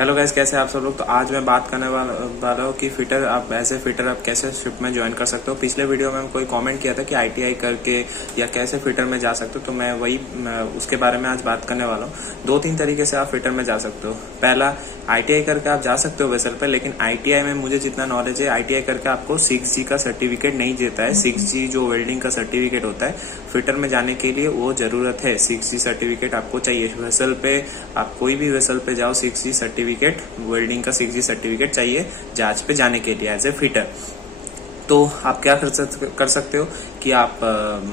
Hello guys, कैसे हैं आप सब लोग। तो आज मैं बात करने वाला हूँ कि फिटर आप एज ए फिटर आप कैसे शिप में ज्वाइन कर सकते हो। पिछले वीडियो में कोई कमेंट किया था कि आईटीआई करके या कैसे फिटर में जा सकते हो, तो मैं उसके बारे में आज बात करने वाला हूँ। 2-3 तरीके से आप फिटर में जा सकते हो। पहला, आईटीआई करके आप जा सकते हो वेसल पे, लेकिन आईटीआई में मुझे जितना नॉलेज है, आईटीआई करके आपको 6G का सर्टिफिकेट नहीं देता है। 6G जो वेल्डिंग का सर्टिफिकेट होता है फिटर में जाने के लिए, वो जरूरत है। 6G सर्टिफिकेट आपको चाहिए वेसल पे। आप कोई भी वेसल पे जाओ, 6G सर्टिफिकेट, वेल्डिंग का 6G सर्टिफिकेट चाहिए जहाज पे जाने के लिए एज ए फिटर। तो आप क्या कर सकते हो कि आप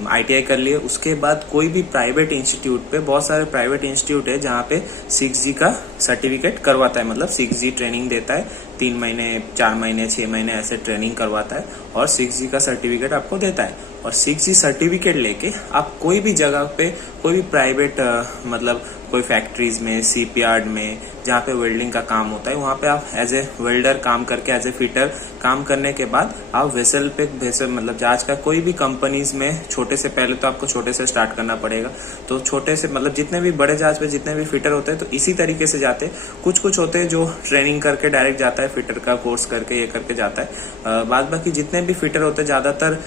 आईटीआई कर लिए, उसके बाद कोई भी प्राइवेट इंस्टीट्यूट पे, बहुत सारे प्राइवेट इंस्टीट्यूट है जहाँ पे 6G का सर्टिफिकेट करवाता है, मतलब 6G ट्रेनिंग देता है। 3 महीने, 4 महीने, 6 महीने ऐसे ट्रेनिंग करवाता है और 6G का सर्टिफिकेट आपको देता है। और 6G सर्टिफिकेट लेके आप कोई भी जगह पे, कोई भी प्राइवेट मतलब कोई फैक्ट्रीज में, सीपयार्ड में, जहाँ पे वेल्डिंग का काम होता है, वहाँ पे आप एज ए वेल्डर काम करके, एज ए फिटर काम करने के बाद आप वेसल पे, मतलब जहाज का कोई भी कंपनीज में, छोटे से, पहले तो आपको छोटे से स्टार्ट करना पड़ेगा। तो छोटे से मतलब जितने भी बड़े जहाज पे जितने भी फिटर होते हैं, तो इसी तरीके से जाते हैं। कुछ होते हैं जो ट्रेनिंग करके डायरेक्ट जाता है, फिटर का कोर्स करके ये करके जाता है। बाद बाकी जितने भी फिटर होते हैं, ज्यादातर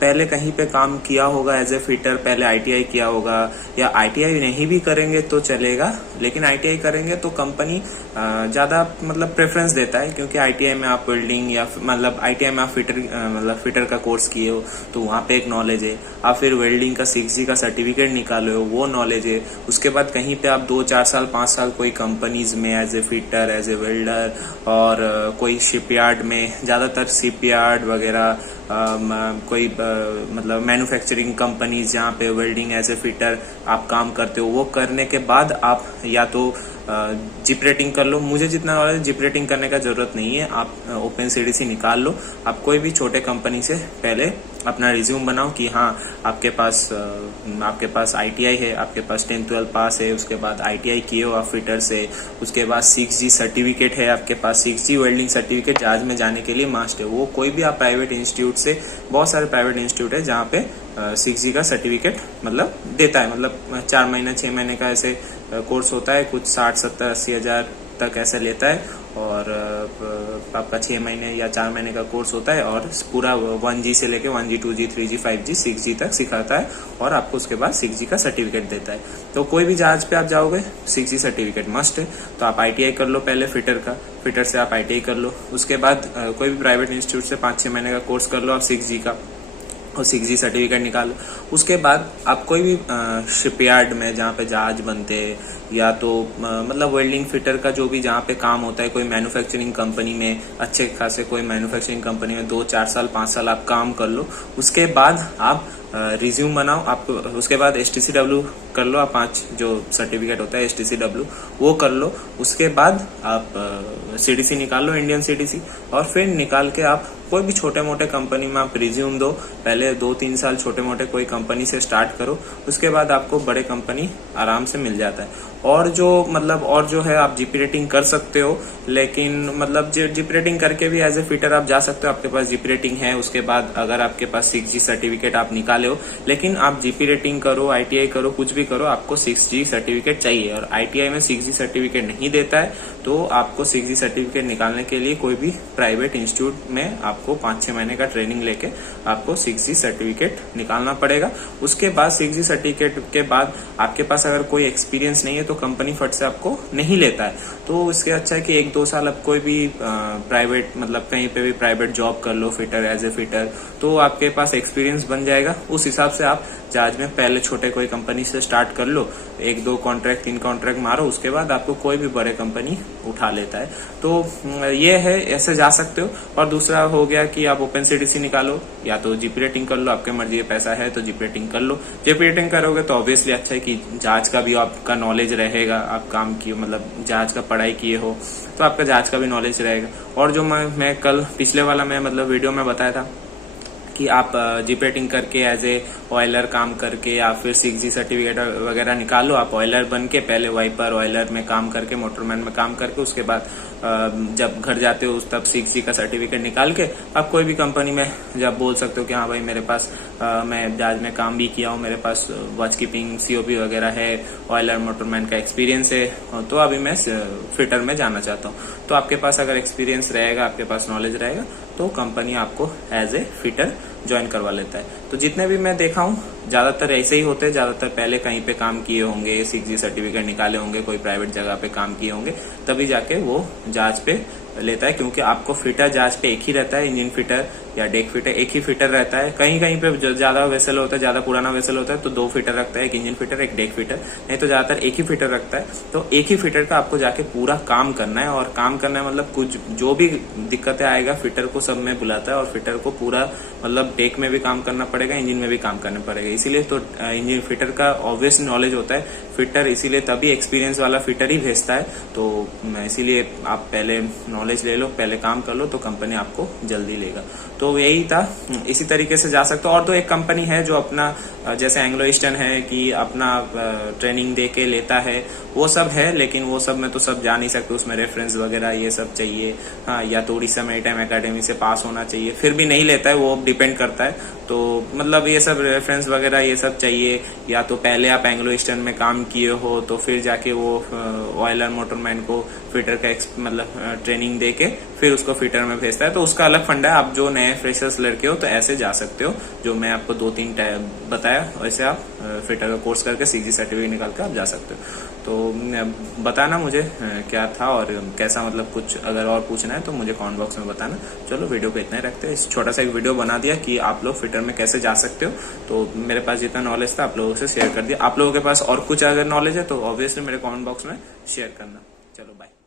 पहले कहीं पे काम किया होगा एज ए फिटर, पहले आईटीआई किया होगा, या आईटीआई नहीं भी करेंगे तो चलेगा, लेकिन आईटीआई करेंगे तो कंपनी ज्यादा मतलब प्रेफरेंस देता है, क्योंकि आईटीआई में आप वेल्डिंग या मतलब आईटीआई में आप फिटर का कोर्स किए हो तो वहां पे एक नॉलेज है। आप फिर वेल्डिंग का 6G का सर्टिफिकेट निकाले हो, वो नॉलेज है। उसके बाद कहीं पे आप 2, 4 साल, 5 साल कोई कंपनीज में as a fitter, as a welder, और कोई शिपयार्ड में, ज्यादातर शिपयार्ड वगैरह, कोई मतलब मैन्युफैक्चरिंग कंपनीज जहाँ पे वेल्डिंग एज ए फिटर आप काम करते हो, वो करने के बाद आप या तो जिप रेटिंग कर लो। मुझे जितना नॉलेज, जिप रेटिंग करने का जरूरत नहीं है, आप OpenCDC निकाल लो। आप कोई भी छोटे कंपनी से पहले अपना रिज्यूम बनाओ कि हाँ आपके पास आईटीआई है, आपके पास 10-12 पास है, उसके बाद आईटीआई किए हो आप फिटर से, उसके बाद 6G सर्टिफिकेट है आपके पास। 6G वेल्डिंग सर्टिफिकेट जहाज में जाने के लिए मस्ट है। वो कोई भी आप प्राइवेट इंस्टीट्यूट से, बहुत सारे प्राइवेट इंस्टीट्यूट है जहाँ पे 6G का सर्टिफिकेट मतलब देता है। मतलब 4 महीने, 6 महीने का ऐसे कोर्स होता है, कुछ 60-70-80 हजार तक ऐसा लेता है, और आपका 6 महीने या 4 महीने का कोर्स होता है, और पूरा 1G से लेके 1G, 2G, 3G, 5G, 6G तक सिखाता है, और आपको उसके बाद 6G का सर्टिफिकेट देता है। तो कोई भी जहाज पे आप जाओगे, 6G सर्टिफिकेट मस्ट है। तो आप आईटीआई कर लो पहले फिटर का, फिटर से आप आईटीआई कर लो, उसके बाद कोई भी प्राइवेट इंस्टीट्यूट से 5-6 महीने का कोर्स कर लो आप 6G का, और 6G सर्टिफिकेट निकाल लो। उसके बाद आप कोई भी शिपयार्ड में जहाँ पे जहाज बनते हैं, या तो मतलब वेल्डिंग फिटर का जो भी जहाँ पे काम होता है, कोई मैन्युफैक्चरिंग कंपनी में, अच्छे खासे कोई मैन्युफैक्चरिंग कंपनी में 2, 4 साल, 5 साल आप काम कर लो। उसके बाद आप रिज्यूम बनाओ। आप उसके बाद HTCW कर लो, आप 5 जो सर्टिफिकेट होता है HTCW वो कर लो। उसके बाद आप CDC निकाल लो, इंडियन CDC, और फिर निकाल के आप कोई भी छोटे मोटे कंपनी में आप रिज्यूम दो। पहले 2-3 साल छोटे मोटे कोई कंपनी से स्टार्ट करो, उसके बाद आपको बड़े कंपनी आराम से मिल जाता है। और जो है आप जीपी रेटिंग कर सकते हो, लेकिन मतलब जीपी रेटिंग करके भी एज ए फिटर आप जा सकते हो, आपके पास जीपी रेटिंग है। उसके बाद अगर आपके पास 6G सर्टिफिकेट आप निकाले हो, लेकिन आप जीपी रेटिंग करो, आईटीआई करो, कुछ भी करो, आपको 6G सर्टिफिकेट चाहिए। और आईटीआई में 6G सर्टिफिकेट नहीं देता है, तो आपको 6G सर्टिफिकेट निकालने के लिए कोई भी प्राइवेट इंस्टीट्यूट में आपको 5-6 महीने का ट्रेनिंग लेके आपको 6G सर्टिफिकेट निकालना पड़ेगा। उसके बाद 6G सर्टिफिकेट के बाद आपके पास अगर कोई एक्सपीरियंस नहीं है, तो कंपनी फट से आपको नहीं लेता है। तो इसके अच्छा है कि 1-2 साल आप कोई भी प्राइवेट, मतलब कहीं पे भी प्राइवेट जॉब कर लो फिटर, एज ए फिटर, तो आपके पास एक्सपीरियंस बन जाएगा। उस हिसाब से आप जहाज में पहले छोटे कोई कंपनी से स्टार्ट कर लो, 1-2 कॉन्ट्रैक्ट, 3 कॉन्ट्रैक्ट मारो, उसके बाद आपको कोई भी बड़े कंपनी उठा लेता है। तो ये है, ऐसे जा सकते हो। और दूसरा हो गया कि आप OpenCDC निकालो, या तो जीपी रेटिंग कर लो, आपके मर्जी का पैसा है तो जीपी रेटिंग कर लो। जीपी रेटिंग करोगे तो ऑब्वियसली अच्छा है कि जहाज का भी आपका नॉलेज रहेगा, आप काम किए, मतलब जहाज का पढ़ाई किए हो तो आपका जहाज का भी नॉलेज रहेगा। और जो मैं कल पिछले वाला मैं मतलब वीडियो में बताया था कि आप जीपेटिंग करके एज ए ऑयलर काम करके या फिर 6G सर्टिफिकेट वगैरह निकालो। आप ऑयलर बन के पहले वाइपर ऑयलर में काम करके, मोटरमैन में काम करके, उसके बाद जब घर जाते हो तब 6G का सर्टिफिकेट निकाल के आप कोई भी कंपनी में जब बोल सकते हो कि हाँ भाई मेरे पास मैं जहाज में काम भी किया हूँ, मेरे पास वॉच कीपिंग COP वगैरह है, ऑयलर मोटरमैन का एक्सपीरियंस है, तो अभी मैं फिटर में जाना चाहता हूँ। तो आपके पास अगर एक्सपीरियंस रहेगा, आपके पास नॉलेज रहेगा, तो कंपनी आपको एज ए फिटर ज्वाइन करवा लेता है। तो जितने भी मैं देखा हूँ ज्यादातर ऐसे ही होते हैं। ज्यादातर पहले कहीं पे काम किए होंगे, 6G सर्टिफिकेट निकाले होंगे, कोई प्राइवेट जगह पे काम किए होंगे, तभी जाके वो जहाज पे लेता है। क्योंकि आपको फिटर जहाज पे एक ही रहता है, इंजन फिटर या डेक फिटर एक ही फिटर रहता है। कहीं कहीं पे ज्यादा वेसल होता है, ज्यादा पुराना वेसल होता है तो 2 फिटर रखता है, एक इंजन फिटर एक डेक फिटर, नहीं तो ज्यादातर एक ही फिटर रखता है। तो एक ही फिटर का आपको जाके पूरा काम करना है, और काम करना है मतलब कुछ जो भी दिक्कतें आएगा फिटर को सब में बुलाता है, और फिटर को पूरा मतलब डेक में भी काम करना पड़ेगा, इंजन में भी काम करना पड़ेगा। इसीलिए तो इंजन फिटर का ऑब्वियस नॉलेज होता है फिटर, इसीलिए तभी एक्सपीरियंस वाला फिटर ही भेजता है। तो इसीलिए आप पहले नॉलेज ले लो, पहले काम कर लो, तो कंपनी आपको जल्दी लेगा। तो यही था, इसी तरीके से जा सकते हो। और तो एक कंपनी है जो अपना जैसे एंग्लो ईस्टर्न है कि अपना ट्रेनिंग दे के लेता है, वो सब है, लेकिन वो सब में तो सब जा नहीं सकते, उसमें रेफरेंस वगैरह ये सब चाहिए। हाँ, या तो उड़ीसा मैरीटाइम एकेडमी से पास होना चाहिए, फिर भी नहीं लेता है, वो डिपेंड करता है। तो मतलब ये सब रेफरेंस वगैरह ये सब चाहिए, या तो पहले आप एंग्लो ईस्टर्न में काम किए हो तो फिर जाके वो ऑयलर मोटरमैन को फिटर का मतलब ट्रेनिंग दे के फिर उसको फिटर में भेजता है। तो उसका अलग फंडा है। आप जो नए फ्रेशर्स लड़के हो तो ऐसे जा सकते हो, जो मैं आपको 2-3 बताया, वैसे आप फिटर का कोर्स करके 6G सर्टिफिकेट निकाल के आप जा सकते हो। तो बताना मुझे क्या था और कैसा, मतलब कुछ अगर और पूछना है तो मुझे कमेंट बॉक्स में बताना। चलो वीडियो को इतना ही रखते हैं। इस छोटा सा एक वीडियो बना दिया कि आप लोग फिटर में कैसे जा सकते हो। तो मेरे पास जितना नॉलेज था आप लोगों से शेयर कर दिया। आप लोगों के पास और कुछ अगर नॉलेज है तो ऑब्वियसली मेरे कमेंट बॉक्स में शेयर करना। चलो बाय।